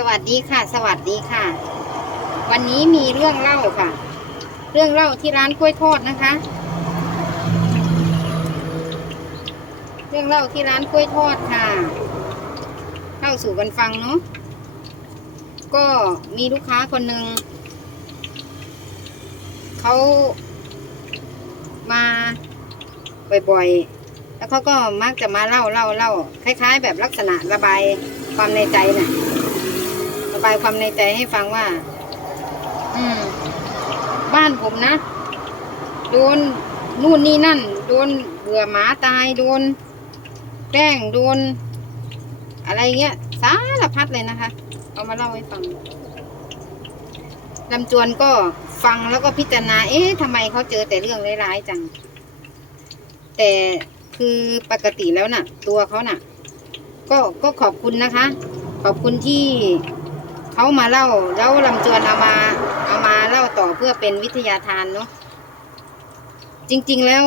สวัสดีค่ะ สวัสดีค่ะ วันนี้มีเรื่องเล่าค่ะ เรื่องเล่าที่ร้านกล้วยทอดนะคะ เรื่องเล่าที่ร้านกล้วยทอดค่ะเล่าสู่กันฟังเนาะก็มีลูกค้าคนหนึ่งเขามาบ่อยๆ แล้วเขาก็มักจะมาเล่าเล่าเล่าคล้าย ๆ แบบลักษณะระบายความในใจน่ะระายความในใจให้ฟังว่า อืม บ้านผมนะ โดนนู่นนี่นั่น โดนเบื่อหมาตายโดนแกล้งโดน อะไรเงี้ยสารพัดเลยนะคะ เอามาเล่าให้ฟังลำจวนก็ฟังแล้วก็พิจารณา เอ๊ะทำไมเขาเจอแต่เรื่องร้ายๆจัง แต่คือปกติแล้วน่ะ ตัวเขาน่ะ ก็ก็ขอบคุณนะคะ ขอบคุณที่ เขามาเล่า แล้วลำจวนเอามาเอามาเล่าต่อเพื่อเป็นวิทยาทานเนาะจริง ๆแล้ว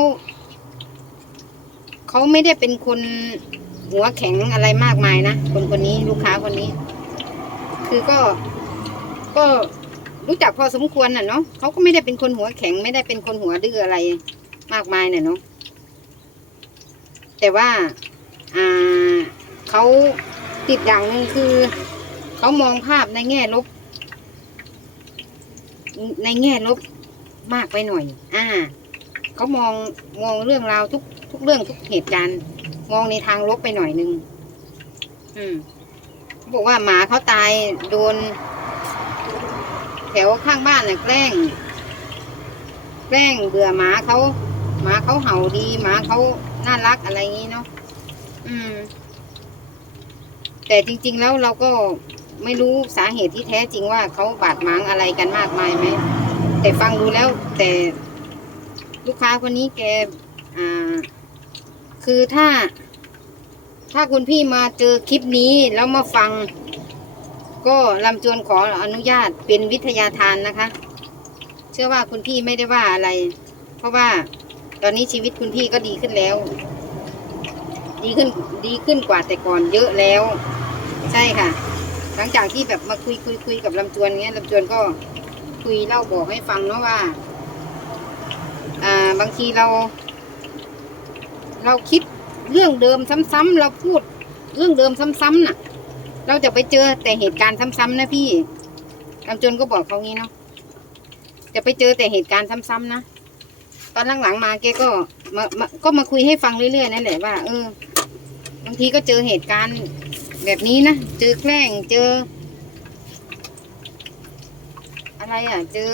เขาไม่ได้เป็นคนหัวแข็งอะไรมากมายนะคนคนนี้ลูกค้าคนนี้ คือก็ก็รู้จักพอสมควรน่ะเนาะเขาก็ไม่ได้เป็นคนหัวแข็ง ไม่ได้เป็นคนหัวดื้ออะไรมากมายน่ะเนาะแต่ว่า อ่าเขาติดอย่างหนึ่งคือ เขามองภาพในแง่ลบ ในแง่ลบมากไปหน่อย อ่า เขามองมองเรื่องราวทุก ทุกเรื่องทุกเหตุการณ์ มองในทางลบไปหน่อยนึง อืมเขาบอกว่าหมาเขาตายโดน แถวข้างบ้านน่ะแกล้ง แกล้งเบื่อหมาเขาหมาเขาเห่าดีหมาเขาน่ารักอะไรอย่างนี้เนาะอืม แต่จริง ๆ แล้วเราก็ ไม่รู้สาเหตุที่แท้จริงว่าเขาบาดหมางอะไรกันมากมายไหมแต่ฟังดูแล้ว แต่ลูกค้าคนนี้แกอ่า คือถ้า ถ้าคุณพี่มาเจอคลิปนี้แล้วมาฟัง ก็ลำจวนขออนุญาตเป็นวิทยาทานนะคะ เชื่อว่าคุณพี่ไม่ได้ว่าอะไร เพราะว่าตอนนี้ชีวิตคุณพี่ก็ดีขึ้นแล้ว ดีขึ้นดีขึ้นกว่าแต่ก่อนเยอะแล้ว ใช่ค่ะ หลังจากที่แบบมาคุยคุยคุยกับลำจวนเงี้ยลำจวนก็คุยเล่าบอกให้ฟังเนาะว่า อ่า บางทีเรา เราคิดเรื่องเดิมซ้ำๆเราพูดเรื่องเดิมซ้ำๆน่ะ เราจะไปเจอแต่เหตุการณ์ซ้ำๆนะพี่ลำจวนก็บอกเขางี้เนาะจะไปเจอแต่เหตุการณ์ซ้ำๆนะตอนหลังๆมาแกก็มามาก็มาคุยให้ฟังเรื่อยๆนั่นแหละว่าเออบางทีก็เจอเหตุการณ์ แบบนี้นะ เจอแกล้งเจอ อะไรอะ เจอ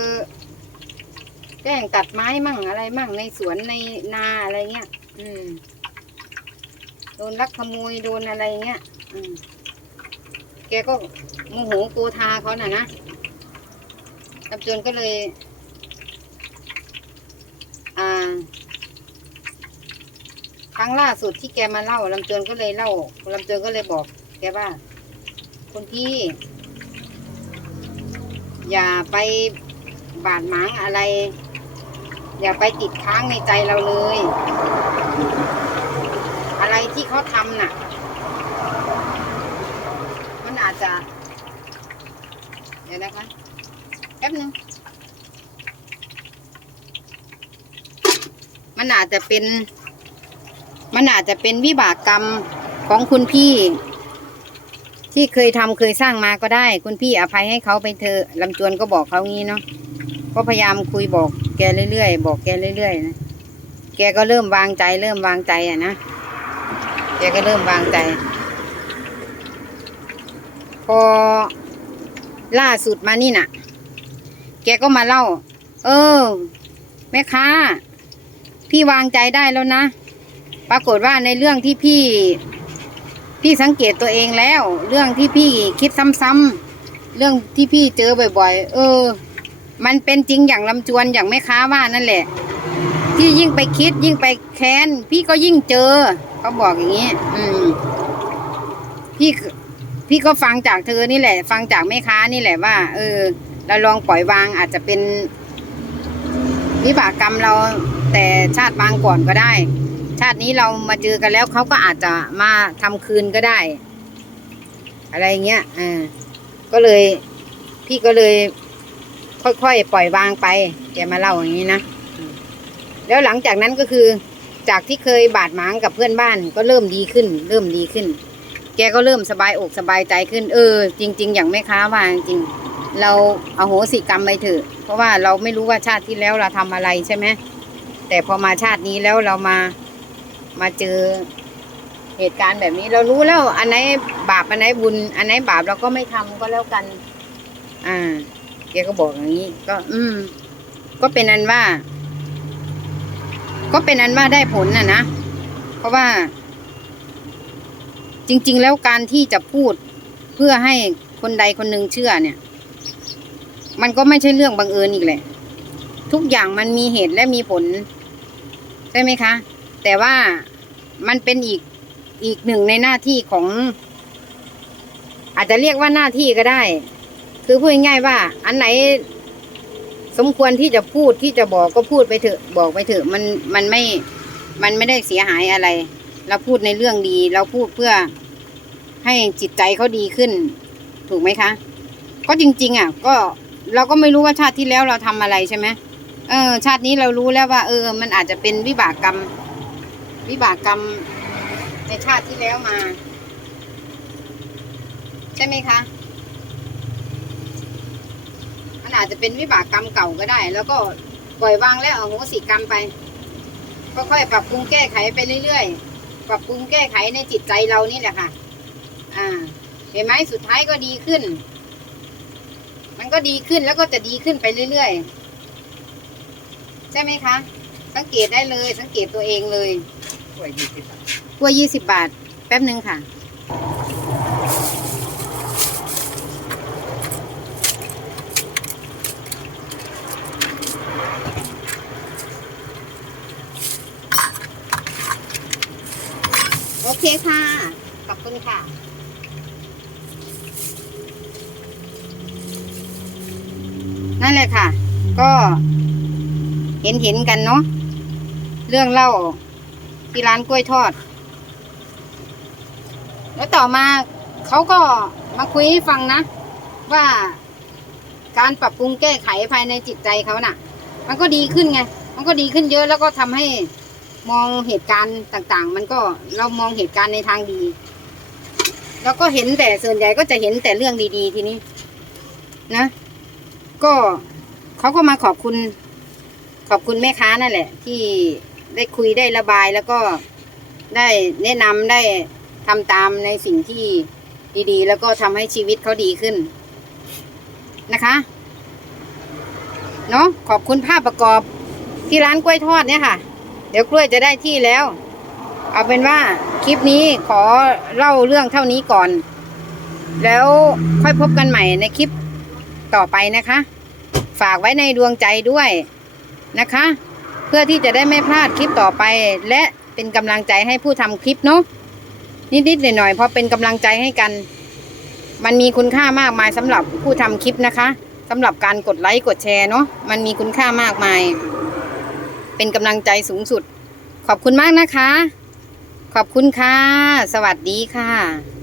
แกล้งตัดไม้มั่งอะไรมั่งในสวนในนาอะไรเงี้ย อืม โดนลักขโมยโดนอะไรเงี้ย อืม แกก็โมโหโกธาเขาน่ะนะลำจวนก็เลย อ่าครั้งล่าสุดที่แกมาเล่าลำจวนก็เลยเล่าลำจวนก็เลยบอก แกว่าคุณพี่ อย่าไปบาดหมางอะไร อย่าไปติดค้างในใจเราเลย อะไรที่เขาทำน่ะ มันอาจจะ เดี๋ยวนะคะแป๊บนึงมันอาจจะเป็น มันอาจจะเป็นวิบากกรรมของคุณพี่ ที่เคยทำเคยสร้างมาก็ได้ คุณพี่อภัยให้เขาไปเถอะลำจวนก็บอกเขางี้เนาะก็พยายามคุยบอกแกเรื่อยๆบอกแกเรื่อยๆนะแกก็เริ่มวางใจ เริ่มวางใจอะนะแกก็เริ่มวางใจ พอล่าสุดมานี่น่ะ แกก็มาเล่า เออ แม่ค้า พี่วางใจได้แล้วนะ ปรากฏว่าในเรื่องที่พี่ พี่สังเกตตัวเองแล้ว เรื่องที่พี่คิดซ้ำๆเรื่องที่พี่เจอบ่อย ๆ เออ มันเป็นจริงอย่างลำจวนอย่างแม่ค้าว่านั่นแหละพี่ยิ่งไปคิดยิ่งไปแค้น พี่ก็ยิ่งเจอ เขาบอกอย่างนี้ อืม พี่พี่ก็ฟังจากเธอนี่แหละ ฟังจากแม่ค้านี่แหละว่า เออ เราลองปล่อยวางอาจจะเป็นวิบากกรรมเราแต่ชาติบางก่อนก็ได้ ชาตินี้เรามาเจอกันแล้วเขาก็อาจจะมาทำคืนก็ได้ อะไรเงี้ยเออก็เลย พี่ก็เลย ค่อยๆปล่อยวางไปแกมาเล่าอย่างนี้นะแล้วหลังจากนั้นก็คือ จากที่เคยบาดหมางกับเพื่อนบ้าน ก็เริ่มดีขึ้น เริ่มดีขึ้น แกก็เริ่มสบายอกสบายใจขึ้น เออ จริง ๆ อย่างแม่ค้าว่าจริงเราเอาโหสิกรรมไปเถอะ เพราะว่าเราไม่รู้ว่าชาติที่แล้วเราทำอะไรใช่ไหมแต่พอมาชาตินี้แล้วเรามา มาเจอเหตุการณ์แบบนี้เรารู้แล้ว อันไหนบาปอันไหนบุญ อันไหนบาปเราก็ไม่ทำก็แล้วกัน อ่าแกก็บอกอย่างนี้ ก็ อืม ก็เป็นอันว่า ก็เป็นอันว่าได้ผลน่ะนะเพราะว่า จริง ๆ แล้วการที่จะพูดเพื่อให้คนใดคนหนึ่งเชื่อเนี่ย มันก็ไม่ใช่เรื่องบังเอิญอีกแหละ ทุกอย่างมันมีเหตุและมีผล ใช่ไหมคะ แต่ว่ามันเป็นอีกอีกหนึ่งในหน้าที่ของ อาจจะเรียกว่าหน้าที่ก็ได้ คือพูดง่ายๆว่า อันไหน สมควรที่จะพูดที่จะบอกก็พูดไปเถอะบอกไปเถอะ มันมันไม่มันไม่ได้เสียหายอะไร เราพูดในเรื่องดี เราพูดเพื่อให้จิตใจเขาดีขึ้น ถูกไหมคะ ก็จริง ๆ อะ ก็เราก็ไม่รู้ว่าชาติที่แล้วเราทำอะไรใช่ไหมเออ ชาตินี้เรารู้แล้วว่า เออ มันอาจจะเป็นวิบากกรรม วิบากกรรมในชาติที่แล้วมา ใช่ไหมคะ มันอาจจะเป็นวิบากกรรมเก่าก็ได้ แล้วก็ปล่อยวางแล้วเอาโหสิกรรมไปค่อยๆปรับปรุงแก้ไขไปเรื่อยๆ ปรับปรุงแก้ไขในจิตใจเรานี่แหละค่ะ อ่า เห็นไหมสุดท้ายก็ดีขึ้น มันก็ดีขึ้นแล้วก็จะดีขึ้นไปเรื่อยๆ ใช่ไหมคะ สังเกตได้เลย สังเกตตัวเองเลย ถ้วยยี่สิบบาทกล้วยยี่สิบบาท แป๊บหนึ่งค่ะ โอเคค่ะ ขอบคุณค่ะนั่นแหละค่ะ ก็เห็นเห็นกันเนาะเรื่องเล่า ที่ร้านกล้วยทอด แล้วต่อมาเขาก็มาคุยให้ฟังนะ ว่าการปรับปรุงแก้ไขภายในจิตใจเขาน่ะ มันก็ดีขึ้นไง มันก็ดีขึ้นเยอะแล้วก็ทำให้มองเหตุการณ์ต่างๆ มันก็เรามองเหตุการณ์ในทางดี แล้วก็เห็นแต่ส่วนใหญ่ก็จะเห็นแต่เรื่องดีๆทีนี้ นะ ก็เขาก็มาขอบคุณ ขอบคุณแม่ค้านั่นแหละ ที่ ได้คุยได้ระบายแล้วก็ได้แนะนำได้ทำตามในสิ่งที่ดีๆ แล้วก็ทำให้ชีวิตเขาดีขึ้นนะคะเนาะขอบคุณภาพประกอบที่ร้านกล้วยทอดเนี่ยค่ะ เดี๋ยวกล้วยจะได้ที่แล้ว เอาเป็นว่าคลิปนี้ขอเล่าเรื่องเท่านี้ก่อน แล้วค่อยพบกันใหม่ในคลิปต่อไปนะคะ ฝากไว้ในดวงใจด้วยนะคะ เพื่อที่จะได้ไม่พลาดคลิปต่อไป และเป็นกำลังใจให้ผู้ทำคลิปเนาะนิดๆหน่อยๆพราะเป็นกำลังใจให้กัน มันมีคุณค่ามากมายสำหรับผู้ทำคลิปนะคะสำหรับการกดไลค์กดแชร์เนาะมันมีคุณค่ามากมาย เป็นกำลังใจสูงสุด ขอบคุณมากนะคะ ขอบคุณค่ะ สวัสดีค่ะ